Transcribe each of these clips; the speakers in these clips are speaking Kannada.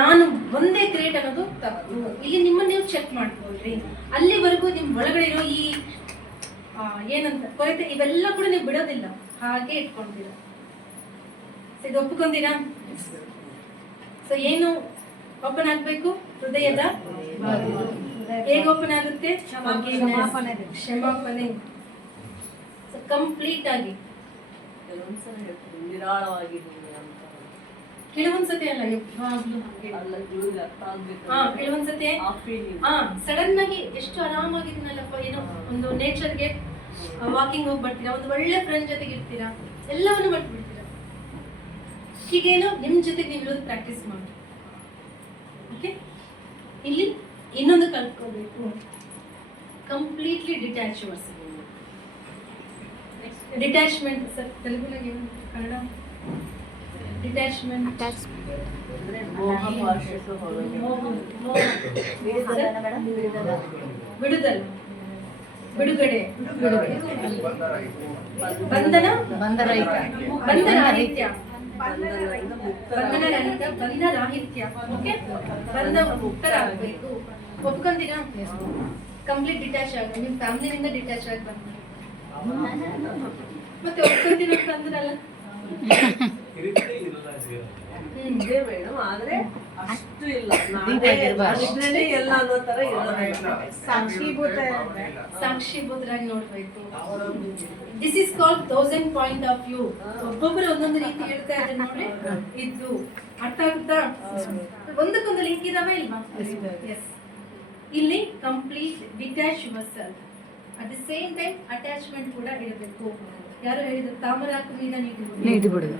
ನಾನು ಒಂದೇ ಗ್ರೇಟ್ ಅನ್ನೋದು ತಪ್ಪು. ಇಲ್ಲಿ ನಿಮ್ಮನ್ನ ನೀವು ಚೆಕ್ ಮಾಡ್ಕೊಳ್ರಿ. ಅಲ್ಲಿವರೆಗೂ ನಿಮ್ ಒಳಗಡೆ ಇರೋ ಈ ಏನಂತ ಕೊರತೆ ಇವೆಲ್ಲ ಕೂಡ ನೀವು ಬಿಡೋದಿಲ್ಲ, ಹಾಗೆ ಇಟ್ಕೊಂತೀರಾ. ಇದು ಒಪ್ಕೊಂತೀರಾ? ಸೊ ಏನು ಓಪನ್ ಆಗ್ಬೇಕು? ಹೃದಯದ ಹೇಗೆ ಓಪನ್ ಆಗುತ್ತೆ? ಕ್ಷಮಾಪಣೆ. ಕಂಪ್ಲೀಟ್ ಆಗಿ. ಕೆಲವೊಂದ್ಸತಿ ಅಲ್ಲ, ಕೆಲವೊಂದ್ಸತಿ ಸಡನ್ ಆಗಿ ಎಷ್ಟು ಆರಾಮಾಗಿದ್ದೀನಲ್ಲಪ್ಪ, ಏನೋ ಒಂದು ನೇಚರ್ಗೆ ವಾಕಿಂಗ್ ಹೋಗಿ ಬರ್ತೀರಾ, ಒಂದು ಒಳ್ಳೆ ಫ್ರೆಂಡ್ ಜೊತೆಗೆ ಇರ್ತೀರಾ, ಎಲ್ಲವನ್ನು ಮಾಡ್ಬಿಡ್ತೀರಾ. ಹೀಗೇನು ನಿಮ್ ಜೊತೆಗೆ ನೀವು ಇರೋದು ಪ್ರಾಕ್ಟೀಸ್ ಮಾಡಿ. ಓಕೆ, ಇಲ್ಲಿ ಇನ್ನೊಂದು ಕಲ್ತ್ಕೋಬೇಕು, completely detach yourself. Detachment sir ತೆಲುಗುನಾಗ ಏನು ಕನ್ನಡ? ಡಿಟ್ಯಾಚ್ಮೆಂಟ್ ಬಿಡುದಲ್ಲ, ಬಿಡುಗಡೆ, ಬಂಧನ, ಬಂಧರಾಹಿತ್ಯ, ಬಂಧರಾಹಿತ್ಯ. ಓಕೆ, ಬಂಧ ಮುಕ್ತರಾಗಬೇಕು. ಒಪ್ಕೊಂತೀರಾ? ಕಂಪ್ಲೀಟ್ ಡಿಟ್ಯಾಚ್ ಆಗ, ನಿಮ್ ಫ್ಯಾಮಿಲಿನಿಂದ ಡಿಟ್ಯಾಚ್ ಆಗಿ ಬಂದ ಮತ್ತೆ ಒಪ್ಕೊಂತೀರ ಅಂತ ಅಂದ್ರಲ್ಲ. ಮೇಡಮ್, ಆದ್ರೆ ಅಷ್ಟು ಇಲ್ಲ, ಎಲ್ಲ ಅನ್ನೋ ತರ ಸಾಕ್ಷಿಭೂತರಾಗಿ ನೋಡ್ಬೇಕು. This is called 1000 point of view. ಒಬ್ಬೊಬ್ಬರು ಒಂದೊಂದು ರೀತಿ ಹೇಳ್ತಾ ಇದ್ದಾರೆ ನೋಡ್ರಿ. ಇದು ಅರ್ಥ ಆಗುತ್ತಾ? ಒಂದಕ್ಕೊಂದು ಲಿಂಕ್ ಇದಾವ ಇಲ್ವಾ? ಎಸ್. ಇಲ್ಲಿ complete detach your self. At the same time attachment ಕೂಡ ಇರಬೇಕು. ಯಾರು ಹೇಳಿದ್ರು? ತಾಮರಾಕು ಮೀದ ನೀಡಿ ಬಿಡುದು.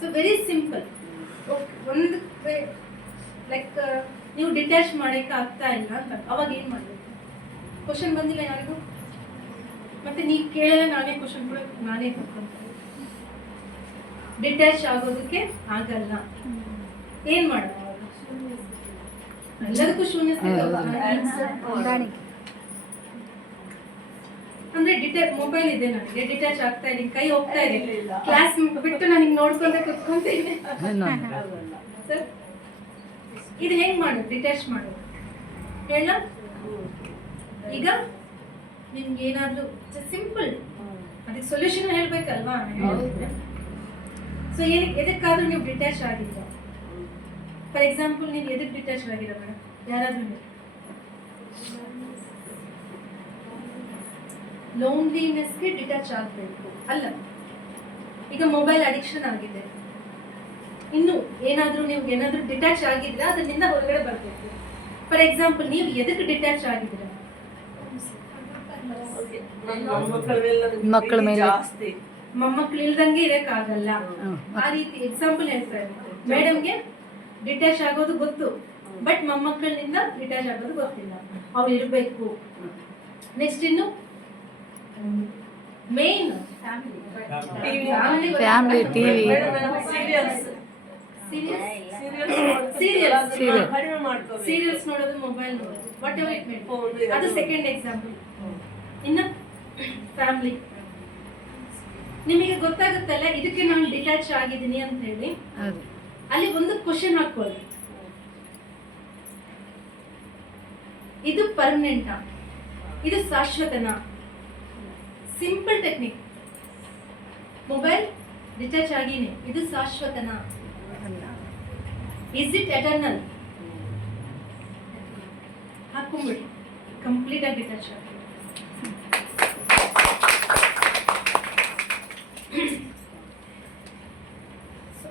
So very simple. ಒಂದು ಲೈಕ್ ನೀವು ಡಿಟ್ಯಾಚ್ ಮಾಡಕ್ಕೆ ಆಗ್ತಾ ಇಲ್ಲ ಅಂತ, ಅವಾಗ ಏನ್ ಮಾಡ್ಬೇಕು? ಕ್ವಶನ್ ಬಂದಿಲ್ಲ ಯಾರಿಗೂ? ಮತ್ತೆ ನೀವು ಕೇಳಲ್ಲ, ನಾನೇ ಕ್ವಶನ್ ಕೂಡ ನಾನೇ ಕೊಡ್ಕೊಂತೀನಿ. ಡಿಟ್ಯಾಚ್ ಆಗೋದಕ್ಕೆ ಆಗಲ್ಲ, ಏನ್ ಮಾಡೋದು? ಎಲ್ಲದಕ್ಕೂ ಶೂನ್ಯ ಅಂದ್ರೆ ಮೊಬೈಲ್ ಇದೆ ನನಗೆ, ಡಿಟ್ಯಾಚ್ ಆಗ್ತಾ ಇದೆ, ಕೈ ಹೋಗ್ತಾ ಇದೆ, ಕ್ಲಾಸ್ ಬಿಟ್ಟು ನಾನು ನೋಡ್ಕೊಂತ ಕುತ್ಕೊಂತೀನಿ ಸರ್. ಇದು ಹೆಂಗ್ ಮಾಡೋದು? ಡಿಟ್ಯಾಚ್ ಮಾಡೋದು ಹೇಳ. ಈಗ ನಿಮ್ಗೆ ಏನಾದ್ರು ಸಿಂಪಲ್, ಅದಕ್ಕೆ ಸೊಲ್ಯೂಷನ್ ಹೇಳ್ಬೇಕಲ್ವಾ? ಸೊ ಎದಕ್ಕಾದ್ರೂ ನೀವು ಡಿಟ್ಯಾಚ್ ಆಗಿಲ್ಲ. ಫಾರ್ ಎಕ್ಸಾಂಪಲ್, ನೀವು ಎದಕ್ಕೆ ಡಿಟ್ಯಾಚ್ ಆಗಿಲ್ಲ ಮೇಡಮ್? ಯಾರಾದ್ರೂ ಲೋನ್ಲಿನೆಸ್ಗೆ ಡಿಟ್ಯಾಚ್ ಆಗಬೇಕು ಅಲ್ಲ. ಈಗ ಮೊಬೈಲ್ ಅಡಿಕ್ಷನ್ ಆಗಿದೆ, ಇನ್ನು ಏನಾದ್ರೂ ನೀವು ಏನಾದ್ರೂ ಡಿಟ್ಯಾಚ್ ಆಗಿದ್ರೆ ಅದರಿಂದ ಹೊರಗಡೆ ಬರಬೇಕು. ಫಾರ್ ಎಕ್ಸಾಂಪಲ್, ನೀವು ಎದಕ್ಕೆ ಡಿಟ್ಯಾಚ್ ಆಗಿದ್ದೀರಾ? ಮಕ್ಕಳ ಮೇಲೆ ಮೊಮ್ಮಕ್ಕಳು ಇಲ್ದಂಗೆ ಇರಕ್ಕಾಗಲ್ಲ. ಆ ರೀತಿ ಎಕ್ಸಾಂಪಲ್ ಹೇಳ್ತಾ ಇರ್ತಾರೆ. ಮೇಡಮ್ಗೆ ಡಿಟ್ಯಾಚ್ ಆಗೋದು ಗೊತ್ತು, ಬಟ್ ಮೊಮ್ಮಕ್ಕಳಿಂದ ಡಿಟ್ಯಾಚ್ ಆಗೋದು ಗೊತ್ತಿಲ್ಲ. ಅವ್ರು ಇರಬೇಕು. ನೆಕ್ಸ್ಟ್ ಇನ್ನು ಮೇನ್ ಫ್ಯಾಮಿಲಿ, ಟಿವಿ, ಸೀರಿಯಲ್ಸ್ ನೋಡೋದು, ಮೊಬೈಲ್ ನೋಡೋದು, what ever it may be. ಅದು ಸೆಕೆಂಡ್ ಎಕ್ಸಾಂಪಲ್. ಇನ್ನು ಫ್ಯಾಮಿಲಿ, ನಿಮಗೆ ಗೊತ್ತಾಗುತ್ತಲ್ಲ ಇದಕ್ಕೆ ನಾನು ಡಿಟ್ಯಾಚ್ ಆಗಿದ್ದೀನಿ ಅಂತ ಹೇಳಿ. ಅಲ್ಲಿ ಒಂದು ಕ್ವಶನ್ ಹಾಕೊಳ್ಳಿ, ಇದು ಪರ್ಮನೆಂಟಾ? ಇದು ಶಾಶ್ವತನಾ? Simple technique. ಮೊಬೈಲ್ ಡಿಟ್ಯಾಚ್ ಆಗಿನೇ, ಇದು ಶಾಶ್ವತನಾ? Is it eternal? ಹಾಕೊಂಡ್ಬಿಡಿ, ಕಂಪ್ಲೀಟ್ ಆಗಿ ಡಿಟ್ಯಾಚ್ ಆಗಿ.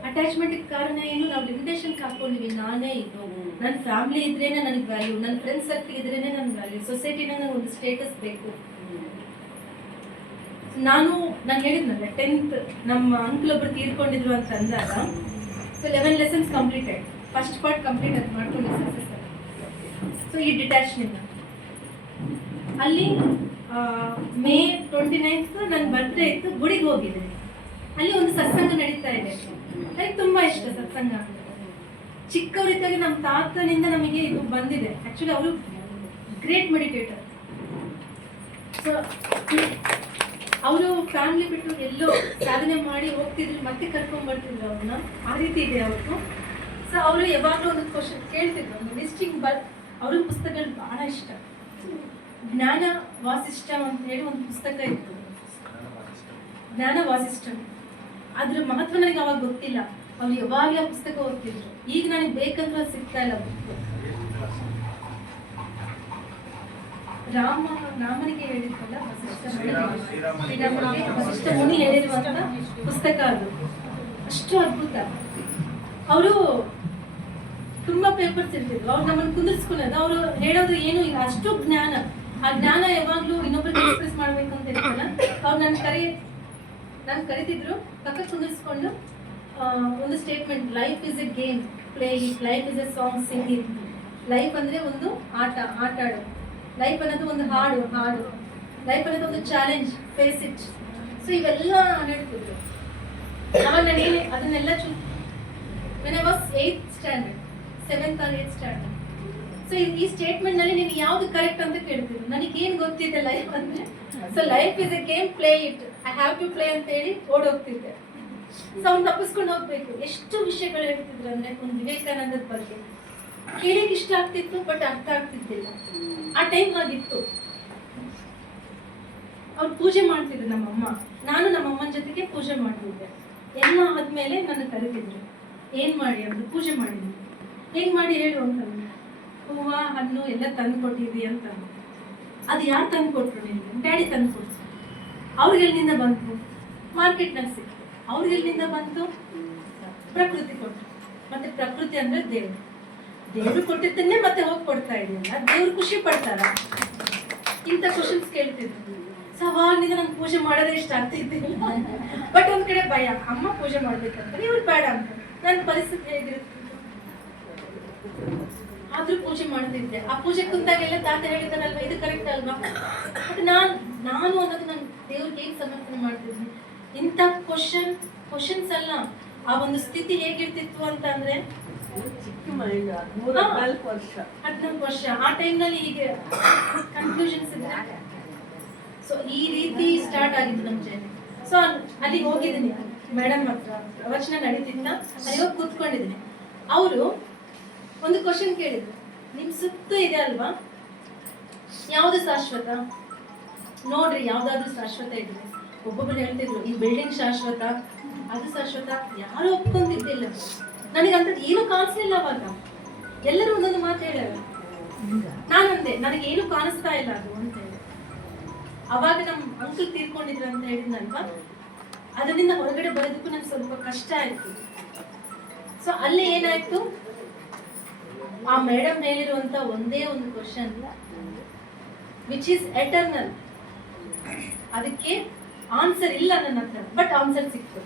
ಅಟ್ಯಾಚ್ಮೆಂಟ್ ಕಾರಣ ಏನು? ನಾವು ಲಿಮಿಟೇಷನ್ ಹಾಕೊಂಡಿವಿ. ನಾನೇ ಇದು, ನನ್ನ ಫ್ಯಾಮಿಲಿ ಇದ್ರೇನೆ ನನಗೆ ವ್ಯಾಲ್ಯೂ, ನನ್ನ ಫ್ರೆಂಡ್ಸ್ ಸರ್ಕಲ್ ಇದ್ರೇನೆ ನನಗೆ ವ್ಯಾಲ್ಯೂ, ಸೊಸೈಟಿನ ನನಗೆ ಒಂದು ಸ್ಟೇಟಸ್ ಬೇಕು. ನಾನು ಹೇಳಿದ್ನಲ್ಲ 10th ನಮ್ಮ ಅಂಕಲ್ ಒಬ್ರು ತೀರ್ಕೊಂಡಿದ್ರು ಅಂತ ಅಂದಾಗ, so 11 lessons completed. First part complete ಅದು ಮಾಡ್ಕೊಂಡು ಸಕ್ಸಸ್. ಸೊ ಈ ಡಿಟ್ಯಾಚ್ಮೆಂಟ್ ಅಲ್ಲಿ May 29th ನನ್ನ ಬರ್ತ್ಡೇ ಇತ್ತು, ಗುಡಿಗೆ ಹೋಗಿದ್ದೆ. ಅಲ್ಲಿ ಒಂದು ಸತ್ಸಂಗ ನಡೀತಾ ಇದೆ, ನನಗೆ ತುಂಬಾ ಇಷ್ಟ ಸತ್ಸಂಗ. ಚಿಕ್ಕವರಿದ್ದಾಗ ನಮ್ಮ ತಾತನಿಂದ ನಮಗೆ ಇದು ಬಂದಿದೆ. ಆಕ್ಚುಲಿ ಅವರು ಗ್ರೇಟ್ ಮೆಡಿಟೇಟರ್. ಸೊ ಅವರು ಫ್ಯಾಮಿಲಿ ಬಿಟ್ಟು ಎಲ್ಲೋ ಸಾಧನೆ ಮಾಡಿ ಹೋಗ್ತಿದ್ರು, ಮತ್ತೆ ಕರ್ಕೊಂಡ್ ಬರ್ತಿದ್ರು ಅವ್ರನ್ನ. ಆ ರೀತಿ ಇದೆ ಅವ್ರದ್ದು. ಸೊ ಅವರು ಯಾವಾಗಲೂ ಒಂದು ಕ್ವಶನ್ ಕೇಳ್ತಿದ್ರು, ಒಂದು ಲಿಸ್ಟಿಂಗ್ ಅವ್ರಿಗೆ ಪುಸ್ತಕಗಳು ಬಹಳ ಇಷ್ಟ. ಜ್ಞಾನ ವಾಸಿಷ್ಠಂ ಅಂತ ಹೇಳಿ ಒಂದು ಪುಸ್ತಕ ಇತ್ತು, ಜ್ಞಾನ ವಾಸಿಷ್ಠಂ. ಅದ್ರ ಮಹತ್ವ ನನಗೆ ಅವಾಗ ಗೊತ್ತಿಲ್ಲ. ಅವ್ರು ಯಾವಾಗಲೂ ಆ ಪುಸ್ತಕ ಓದ್ತಿದ್ರು. ಈಗ ನನಗೆ ಬೇಕಂದ್ರೆ ಅದು ಸಿಗ್ತಾ ಇಲ್ಲ ಬುಕ್. ರಾಮನಿಗೆ ಹೇಳಿದ್ವಲ್ಲ ವಸಿಷ್ಠ ಮುನಿ ಹೇಳಿರುವಂತ ಪುಸ್ತಕ ಅದು. ಅಷ್ಟು ಅದ್ಭುತ. ಅವರು ತುಂಬಾ ಪೇಪರ್ಸ್ ಇರ್ತಿದ್ರು, ಅವ್ರು ನಮ್ಮನ್ನು ಕುಂದಿರ್ಸ್ಕೊಳ್ಳೋದು, ಅವರು ಹೇಳೋದು ಏನೂ ಇಲ್ಲ, ಅಷ್ಟು ಜ್ಞಾನ. ಆ ಜ್ಞಾನ ಯಾವಾಗ್ಲೂ ಇನ್ನೊಬ್ಬರಿಗೆ ಎಕ್ಸ್ಪ್ರೆಸ್ ಮಾಡ್ಬೇಕು ಅಂತ ಇರ್ತಲ್ಲ. ಅವ್ರು ನಾನು ಕರಿತಿದ್ರು, ಪಕ್ಕ ಕುಂದಿರ್ಸ್ಕೊಂಡು ಒಂದು statement, life is a game, play it. Life is A song, Singh it. Life ಅಂದ್ರೆ ಒಂದು ಆಟ ಆಡೋದು. ಲೈಫ್ ಅನ್ನೋದು ಒಂದು ಹಾಡು. ಲೈಫ್ ಅನ್ನೋದು ಒಂದು ಚಾಲೆಂಜ್, ಫೇಸ್ ಇಟ್. ಸೊ ಇವೆಲ್ಲ ಹೇಳ್ತಿದ್ರು. ಅವಾಗ ನಾನೇನೆ ಅದನ್ನೆಲ್ಲ when I was 8th standard, 7th or 8th standard. So ಈ ಸ್ಟೇಟ್ಮೆಂಟ್ ನಲ್ಲಿ ನೀನು ಯಾವ್ದು ಕರೆಕ್ಟ್ ಅಂತ ಕೇಳ್ತಿದ್ರು. ನನಗೇನು ಗೊತ್ತಿದೆ ಲೈಫ್ ಅಂದ್ರೆ, so life is a game, play it, I have to play ಅಂತ ಹೇಳಿ ಓಡೋಗ್ತಿದ್ದೆ. ಸೊ ಅವ್ನು ತಪ್ಪಿಸ್ಕೊಂಡು ಹೋಗ್ಬೇಕು. ಎಷ್ಟು ವಿಷಯಗಳು ಹೇಳ್ತಿದ್ರು ಅಂದ್ರೆ, ಒಂದು ವಿವೇಕಾನಂದದ ಬಗ್ಗೆ ಕೇಳಿಗೆ ಇಷ್ಟ ಆಗ್ತಿತ್ತು, ಬಟ್ ಅರ್ಥ ಆಗ್ತಿದ್ದಿಲ್ಲ. ಆ ಟೈಮ್ ಆಗಿತ್ತು. ಅವ್ರು ಪೂಜೆ ಮಾಡ್ತಿದ್ರು ನಮ್ಮಮ್ಮ. ನಾನು ನಮ್ಮಮ್ಮನ ಜೊತೆಗೆ ಪೂಜೆ ಮಾಡ್ತಿದ್ದೆ. ಎಲ್ಲ ಆದ್ಮೇಲೆ ನನ್ನ ಕರೆದಿದ್ರು, ಏನ್ ಮಾಡಿ ಅಂದ್ರೆ ಪೂಜೆ ಮಾಡಿದ್ವಿ. ಹೆಂಗ್ ಮಾಡಿ ಹೇಳು ಅಂತಂದ್ರೆ, ಹೂವ ಹಣ್ಣು ಎಲ್ಲ ತಂದು ಕೊಟ್ಟಿದ್ವಿ ಅಂತ. ಅದು ಯಾರು ತಂದು ಕೊಟ್ರು? ನಿನ್ಗೆ ಡ್ಯಾಡಿ ತಂದು ಕೊಟ್ರು. ಅವ್ರಿಗೆಲ್ಲಿಂದ ಬಂತು? ಮಾರ್ಕೆಟ್ನಾಗ ಸಿಕ್ತು. ಅವ್ರಿಗೆಲ್ಲಿಂದ ಬಂತು? ಪ್ರಕೃತಿ ಕೊಟ್ಟರು. ಮತ್ತೆ ಪ್ರಕೃತಿ ಅಂದ್ರೆ ದೇವ್ರು ಕೊಟ್ಟಿದ್ದನ್ನೇ ಮತ್ತೆ ಹೋಗಿ ಕೊಡ್ತಾ ಇದೆಯಲ್ಲ, ದೇವ್ರು ಖುಷಿ ಪಡ್ತಾರ? ಇಂಥ ಕ್ವಶನ್ಸ್ ಕೇಳ್ತಿದ್ರು. ಸೊ ಅವಾಗಿಂದ ನಾನು ಪೂಜೆ ಮಾಡೋದೇ ಇಷ್ಟ ಆಗ್ತಿದ್ದಿಲ್ಲ. ಬಟ್ ಒಂದ್ ಕಡೆ ಭಯ, ಅಮ್ಮ ಪೂಜೆ ಮಾಡ್ಬೇಕಂತ, ಇವ್ರು ಬೇಡ ಅಂತ. ನನ್ನ ಪರಿಸ್ಥಿತಿ ಹೇಗಿರುತ್ತೆ? ಆದ್ರೂ ಪೂಜೆ ಮಾಡ್ತಿದ್ದೆ. ಆ ಪೂಜೆ ಕುಂತಾಗೆಲ್ಲ ತಾತ ಹೇಳಿದಾರಲ್ವಾ, ಇದು ಕರೆಕ್ಟ್ ಅಲ್ವಾ? ಮತ್ತೆ ನಾನು ಅನ್ನೋದು ನಾನು ದೇವ್ರಿಗೆ ಹೇಗೆ ಸಮರ್ಪಣೆ ಮಾಡ್ತಿದ್ದೆ. ಇಂಥ ಕ್ವಶನ್ಸ್ ಅಲ್ಲ, ಆ ಒಂದು ಸ್ಥಿತಿ ಹೇಗಿರ್ತಿತ್ತು ಅಂತ ಅಂದ್ರೆ, 14 ವರ್ಷ ಆ ಟೈಮ್ನಲ್ಲಿ ಹೀಗೆ ಕನ್ಫ್ಯೂಷನ್ಸ್ ಇದೆ. ಸೊ ಈ ರೀತಿ ಸ್ಟಾರ್ಟ್ ಆಗಿದ್ದು ನಮ್ಮ ಜರ್ನಿ. ಸೊ ಅಲ್ಲಿ ಹೋಗಿದ್ದೀನಿ ಮೇಡಮ್ ಹತ್ರ, ಪ್ರವಚನ ನಡೀತಿದ್ದ, ಅಲ್ಲಿ ಹೋಗಿ ಕೂತ್ಕೊಂಡಿದ್ದೀನಿ. ಅವರು ಒಂದು ಕ್ವಶನ್ ಕೇಳಿದ್ರು, ನಿಮ್ ಸುತ್ತ ಇದೆ ಅಲ್ವಾ, ಯಾವ್ದು ಶಾಶ್ವತ ನೋಡ್ರಿ, ಯಾವ್ದಾದ್ರು ಶಾಶ್ವತ ಇದ್ರೆ. ಒಬ್ಬೊಬ್ರು ಹೇಳ್ತಿದ್ರು, ಈ ಬಿಲ್ಡಿಂಗ್ ಶಾಶ್ವತ, ಅದು ಶಾಶ್ವತ. ಯಾರು ಒಪ್ಕೊಂತಿದ್ದಿಲ್ಲ. ನನಗಂತದ್ದು ಏನು ಕಾಣಿಸ್ಲಿಲ್ಲ ಅವಾಗ. ಎಲ್ಲರೂ ಒಂದೊಂದು ಮಾತು ಹೇಳ್ಯಾರ. ನಾನಂದೆ, ನನಗೇನು ಕಾಣಿಸ್ತಾ ಇಲ್ಲ ಅದು ಅಂತ ಹೇಳಿ. ಅವಾಗ ನಮ್ಮ ಅಂಕಲ್ ತೀರ್ಕೊಂಡಿದ್ರು ಅಂತ ಹೇಳಿದ್ನಲ್ವಾ, ಅದರಿಂದ ಹೊರಗಡೆ ಬರೋದಕ್ಕೂ ನಂಗೆ ಸ್ವಲ್ಪ ಕಷ್ಟ ಆಯ್ತು. ಸೊ ಅಲ್ಲಿ ಏನಾಯ್ತು, ಆ ಮೇಡಮ್ ಹೇಳಿರುವಂತ ಒಂದೇ ಒಂದು ಕ್ವಶನ್, ವಿಚ್ ಈಸ್ ಎಟರ್ನಲ್. ಅದಕ್ಕೆ ಆನ್ಸರ್ ಇಲ್ಲ ನನ್ನ ಹತ್ರ, ಬಟ್ ಆನ್ಸರ್ ಸಿಕ್ತು.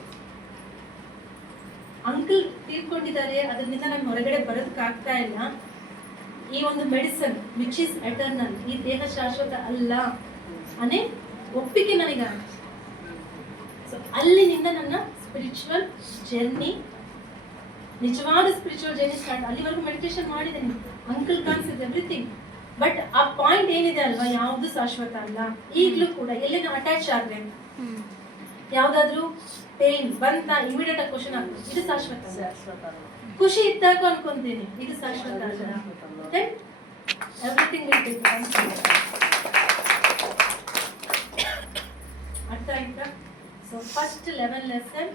ಅಂಕಲ್ ತೀರ್ಕೊಂಡಿದ್ದಾರೆ, ಅದರಿಂದ ನಾನು ಹೊರಗಡೆ ಬರೋದಕ್ಕಾಗ್ತಾ ಇಲ್ಲ. ಈ ಒಂದು ಮೆಡಿಸನ್ ವಿಚ್ ಈಸ್ ಎಟರ್ನಲ್, ಈ ದೇಹ ಶಾಶ್ವತ ಅಲ್ಲ ಅನ್ನೇ ಒಪ್ಪಿಗೆ ನನಗೆ. ಸೊ ಅಲ್ಲಿನಿಂದ ನನ್ನ ಸ್ಪಿರಿಚುವಲ್ ಜರ್ನಿ, ನಿಜವಾದ ಸ್ಪಿರಿಚುವಲ್ ಜರ್ನಿ ಸ್ಟಾರ್ಟ್. ಅಲ್ಲಿವರೆಗೂ ಮೆಡಿಟೇಷನ್ ಮಾಡಿದ್ದೇನೆ, ಅಂಕಲ್ ಕಾನ್ಸೆಪ್ಟ್ ಎವ್ರಿಥಿಂಗ್. ಬಟ್ ಆ ಪಾಯಿಂಟ್ ಏನಿದೆ ಅಲ್ವಾ, ಯಾವ್ದು ಶಾಶ್ವತ ಅಲ್ಲ. ಈಗಲೂ ಕೂಡ ಎಲ್ಲೇನೋ ಅಟ್ಯಾಚ್ ಆದ್ರೆ, ಯಾವ್ದಾದ್ರು ಪೇನ್ ಬಂತ, ಇಮಿಡಿಯೇಟ್ ಆಗಿ ಕ್ವಶನ್ ಆಗ್ತದೆ, ಇದು ಶಾಶ್ವತ. ಖುಷಿ ಇದ್ದಾಗ ಅನ್ಕೊಂತೀನಿ, ಇದು ಶಾಶ್ವತ ಅಲ್ಲ. ಎವ್ರಿಥಿಂಗ್ ಅರ್ಥ ಆಯ್ತಾ? ಸೊ ಫಸ್ಟ್ 11 ಲೆಸನ್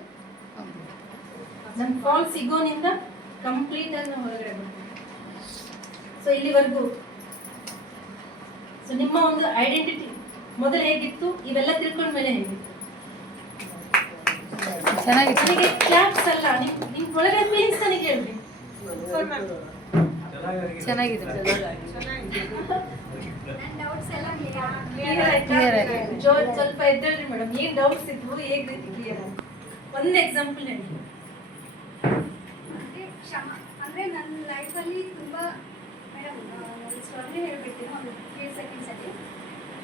ನನ್ನ ಫಾಲ್ಸ್ ಇಗೋನಿಂದ ಕಂಪ್ಲೀಟ್ ಆಗಿ ನಾವು ಹೊರಗಡೆ ಬರ್ತೀವಿ. ಸೊ ಇಲ್ಲಿವರೆಗೂ ಸೊ ನಿಮ್ಮ ಒಂದು ಐಡೆಂಟಿಟಿ ಮೊದಲು ಹೇಗಿತ್ತು, ಇವೆಲ್ಲ ತಿಳ್ಕೊಂಡ ಮೇಲೆ ಹೇಗಿತ್ತು? ನನಗೆ ಕ್ಲಾಪ್ಸ್ ಅಲ್ಲ, ನಿಮ್ ಒಳಗಡೆ ಫೀಲಿಂಗ್ಸ್ ನನಗೆ ಹೇಳ್ರಿ. ಚೆನ್ನಾಗಿದೆ. ಸ್ವಲ್ಪ ಎದ್ದೇಳ್ರಿ ಮೇಡಮ್, ಏನ್ ಡೌಟ್ಸ್ ಇದ್ವು, ಹೇಗ್ ರೀತಿ ಕ್ಲಿಯರ್ ಆಗಿ ಒಂದು ಎಕ್ಸಾಂಪಲ್ ಹೇಳಿ. ಅಂದ್ರೆ ನನ್ನ ಲೈಫಲ್ಲಿ ತುಂಬಾ ಮೇಡಮ್ ಸ್ಟೋರಿ ಹೇಳ್ಬಿಡ್ತೀನಿ ಒಂದು ಫ್ಯೂ ಸೆಕೆಂಡ್ಸ್ ಅಲ್ಲಿ.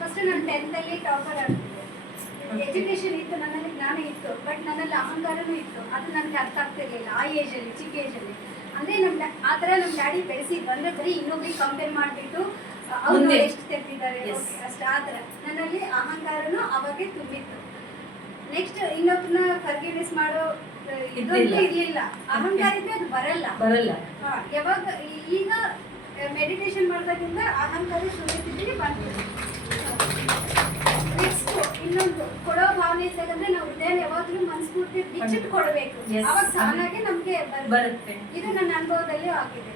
ಫಸ್ಟ್ ನಾನು 10th ಅಲ್ಲಿ ಟಾಪರ್ ಆಗ್ತಿದ್ದೆ. ಎಜುಕೇಶನ್ ಇತ್ತು, ನನ್ನಲ್ಲಿ ಜ್ಞಾನ ಇತ್ತು, ಬಟ್ ನನ್ನಲ್ಲಿ ಅಹಂಕಾರನೂ ಇತ್ತು. ಅದು ನನಗೆ ಅರ್ಥ ಆಗ್ತಿರ್ಲಿಲ್ಲ ಆ ಏಜಲ್ಲಿ, ಚಿಕ್ಕ ಏಜಲ್ಲಿ. ಅಂದರೆ ಆ ಥರ ನಮ್ಮ ಡ್ಯಾಡಿ ಬೆಳೆಸಿ ಬಂದರೆ ಬರೀ ಇನ್ನೊಬ್ರಿಗೆ ಕಂಪೇರ್ ಮಾಡಿಬಿಟ್ಟು ಅವ್ರು ಎಷ್ಟು ತೆಗ್ದಿದ್ದಾರೆ ಅಷ್ಟು ಆ ಥರ ನನ್ನಲ್ಲಿ ಅಹಂಕಾರನೂ ಅವಾಗೆ ತುಂಬಿತ್ತು. ನೆಕ್ಸ್ಟ್ ಇನ್ನೊಬ್ಬರನ್ನ ಫರ್ಗಿವ್ನೆಸ್ ಮಾಡೋ ಇದೊಂದು ಇರ್ಲಿಲ್ಲ. ಅಹಂಕಾರ ಇದ್ರೆ ಅದು ಬರಲ್ಲ. ಯಾವಾಗ ಈಗ ಮೆಡಿಟೇಷನ್ ಮಾಡೋದ್ರಿಂದ ಅಹಂಕಾರ ಶೂನ್ಯತೆಗೆ ಬಂದಿದೆ. ನೆಕ್ಸ್ಟ್ ಇನ್ನೊಂದು ಕೊಡೋ ಭಾವನೆ ಇದ್ದಾಗಂದ್ರೆ ನಾವು ಹೃದಯ ಯಾವಾಗಲೂ ಮನಸ್ಫೂರ್ತಿ ಬಿಚ್ಚಿಟ್ಟು ಕೊಡಬೇಕು. Yes. ಅವಾಗ ಸಾಲಾಗಿ ನಮ್ಗೆ ಬರುತ್ತೆ. ಇದು ನನ್ನ ಅನುಭವದಲ್ಲಿ ಆಗಿದೆ.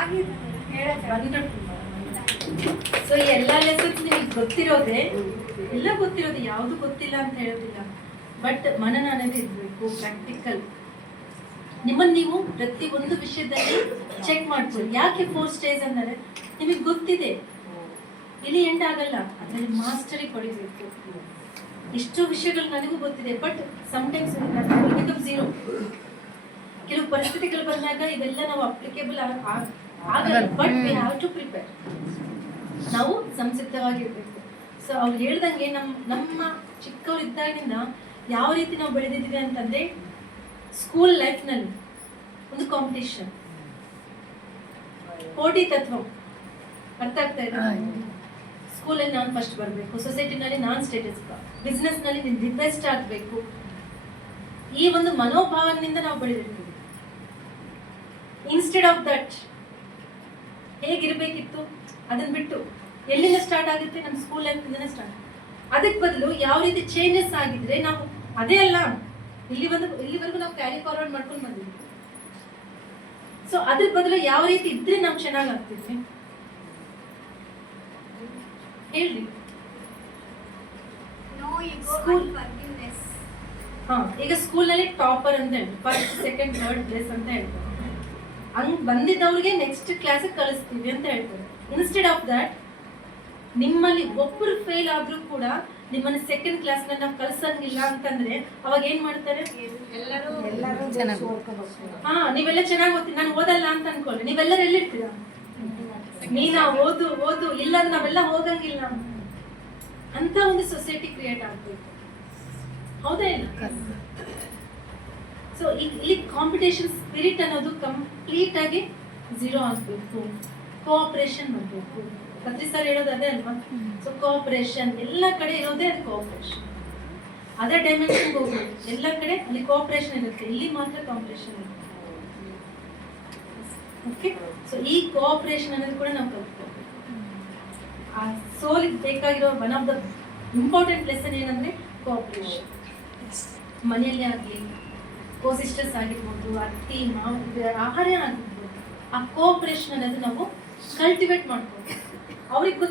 ಆಗಿದೆ ಹೇಳಕ್ಕೆ. ಸೊ ಈ ಎಲ್ಲ ಲೆಸನ್ಸ್ ನಿಮಗೆ ಗೊತ್ತಿರೋದೆ, ಎಲ್ಲ ಗೊತ್ತಿರೋದು, ಯಾವುದು ಗೊತ್ತಿಲ್ಲ ಅಂತ ಹೇಳೋದಿಲ್ಲ. ಬಟ್ ಮನನ ಅನ್ನೋದು ಇರಬೇಕು, ಪ್ರಾಕ್ಟಿಕಲ್. ನಿಮ್ಮನ್ನು ನೀವು ಪ್ರತಿ ಒಂದು ವಿಷಯದಲ್ಲಿ ಚೆಕ್ ಮಾಡ್ಕೊಳ್ಳಿ. ಯಾಕೆ 4 ಸ್ಟೇಜ್ ಅಂದರೆ ನಿಮಗೆ ಗೊತ್ತಿದೆ, ಇಲ್ಲಿ ಎಂಡ್ ಆಗಲ್ಲ, ಅದರಲ್ಲಿ ಮಾಸ್ಟರಿ ಪಡಿಬೇಕು. ಎಷ್ಟೋ ವಿಷಯಗಳು ನನಗೂ ಗೊತ್ತಿದೆ, ಬಟ್ ಸಮ್ಟೈಮ್ಸ್ ಬಿಕಮ್ ಝೀರೋ. ಕೆಲವು ಪರಿಸ್ಥಿತಿಗಳು ಬಂದಾಗ ಇವೆಲ್ಲ ನಾವು ಅಪ್ಲಿಕೇಬಲ್ ಆಗಲ್ಲ. But we have to prepare. ನಾವು ಸಂಸಿದ್ಧವಾಗಿರ್ಬೇಕು. ಸೊ ಅವ್ರು ಹೇಳ್ದಂಗೆ ನಮ್ಮ ಚಿಕ್ಕವರಿದ್ದಾಗಿನಿಂದ ಯಾವ ರೀತಿ ನಾವು ಬೆಳೆದಿದ್ದೀವಿ ಅಂತಂದ್ರೆ, ಸ್ಕೂಲ್ ಲೈಫ್ನಲ್ಲಿ ಒಂದು ಕಾಂಪಿಟೇಷನ್, ಪೋಟಿ ತತ್ವ, ಅರ್ಥ ಆಗ್ತಾ ಇದೆ. ಸ್ಕೂಲಲ್ಲಿ ನಾನು ಫಸ್ಟ್ ಬರಬೇಕು, ಸೊಸೈಟಿನಲ್ಲಿ ನಾನು ಸ್ಟೇಟಸ್, ಬಿಸ್ನೆಸ್ನಲ್ಲಿ ನೀನು ದಿ ಬೆಸ್ಟ್ ಆಗಬೇಕು. ಈ ಒಂದು ಮನೋಭಾವನೆಯಿಂದ ನಾವು ಬೆಳೆದಿರ್ತೀವಿ. ಇನ್ಸ್ಟೆಡ್ ಆಫ್ ದಟ್ ಹೇಗಿರಬೇಕಿತ್ತು ಅದನ್ನ ಬಿಟ್ಟು ಎಲ್ಲಿಂದ ಸ್ಟಾರ್ಟ್ ಆಗುತ್ತೆ, ನಮ್ಮ ಸ್ಕೂಲ್ ಲೈಫ್ನಿಂದನೇ ಸ್ಟಾರ್ಟ್. ಅದಕ್ಕೆ ಬದಲು ಯಾವ ರೀತಿ ಚೇಂಜಸ್ ಆಗಿದ್ರೆ ನಾವು ಅದೇ ಅಲ್ಲ ಇಲ್ಲಿವರೆಗೂ ನಾವು ಕ್ಯಾರಿ ಫಾರ್ವರ್ಡ್ ಮಾಡ್ಕೊಂಡು ಬಂದಿದ್ವಿ. ಸೊ ಅದ್ರ ಬದಲು ಯಾವ ರೀತಿ ಇದ್ರೆ ನಾವು ಚೆನ್ನಾಗಾಗ್ತಿದ್ವಿ ಹೇಳ್ರಿ. ಈಗ ಸ್ಕೂಲ್ನಲ್ಲಿ ಟಾಪರ್ ಅಂತ ಹೇಳಿ ಫಸ್ಟ್ ಸೆಕೆಂಡ್ ಥರ್ಡ್ ಪ್ಲೇಸ್ ಅಂತ ಹೇಳ್ತಾರೆ. ಹಂಗ್ ಬಂದಿದ್ದವ್ರಿಗೆ ನೆಕ್ಸ್ಟ್ ಕ್ಲಾಸಿಗೆ ಕಳಿಸ್ತೀವಿ ಅಂತ ಹೇಳ್ತಾರೆ. ಇನ್ಸ್ಟೆಡ್ ಆಫ್ ದಟ್ ನಿಮ್ಮಲ್ಲಿ ಒಬ್ಬರು ಫೇಲ್ ಆದ್ರೂ ಕೂಡ ನಿಮ್ಮನ್ನ ಸೆಕೆಂಡ್ ಕ್ಲಾಸ್ ನಾವು ಕಳ್ಸಂಗಿಲ್ಲ ಅಂತಂದ್ರೆ ಅವಾಗ ಏನ್ ಮಾಡ್ತಾರೆ, ನೀವೆಲ್ಲ ಚೆನ್ನಾಗಿ ಓದ್ತೀವಿ, ನಾನು ಓದಲ್ಲ ಅಂತ ಅನ್ಕೊಳ್ಳಿ, ನೀವೆಲ್ಲರೂ ಎಲ್ಲಿರ್ತೀರಾ, ನೀನಾ ಓದು ಓದು, ಇಲ್ಲ ನಾವೆಲ್ಲ ಹೋಗಂಗಿಲ್ಲ ಅಂತ ಒಂದು ಸೊಸೈಟಿ ಕ್ರಿಯೇಟ್ ಆಗ್ಬೇಕು. ಹೌದಾ ಇಲ್ಲ? ಸೊ ಇಲ್ಲಿ ಕಾಂಪಿಟೇಷನ್ ಸ್ಪಿರಿಟ್ ಅನ್ನೋದು ಕಂಪ್ಲೀಟ್ ಆಗಿ ಝೀರೋ ಆಗ್ಬೇಕು. ಕೋಆಪರೇಷನ್ ಮಾಡಬೇಕು. ಕತ್ರಿ ಸರ್ ಹೇಳೋದು ಅದೇ ಅಲ್ವಾ? ಸೊ ಕೋಆಪರೇಷನ್ ಎಲ್ಲ ಕಡೆ ಇರೋದೇ ಅದು ಕೋಆಪರೇಷನ್. ಅದೇ ಡೈಮೆನ್ಷನ್ಗೆ ಹೋಗ್ಬೇಕು, ಎಲ್ಲ ಕಡೆ ಅಲ್ಲಿ ಕೋಆಪರೇಷನ್ ಇರುತ್ತೆ, ಇಲ್ಲಿ ಮಾತ್ರ ಕಾಂಪಿಟೇಷನ್ ಇರುತ್ತೆ. ಓಕೆ, ಸೊ ಈ ಕೋಆಪರೇಷನ್ ಅನ್ನೋದು ಕೂಡ ನಾವು ಕಲ್ತ್ಕೋಬೇಕು. ಆ ಸೋಲಿಗೆ ಬೇಕಾಗಿರೋ one of the important lesson ಏನಂದ್ರೆ ಕೋಆಪರೇಷನ್. ಮನೆಯಲ್ಲೇ ಆಗಲಿ, ಕೋ-ಸಿಸ್ಟರ್ಸ್ ಆಗಿರ್ಬೋದು, ಅತ್ತಿ ಮಾವು, ಆಹಾರ ಆಗಿರ್ಬೋದು, ಆ ಕೋಆಪರೇಷನ್ ಅನ್ನೋದು ನಾವು ಕಲ್ಟಿವೇಟ್ ಮಾಡ್ಬೋದು. ಅವ್ರಿಗೆ ಗೊತ್ತಿಲ್ಲ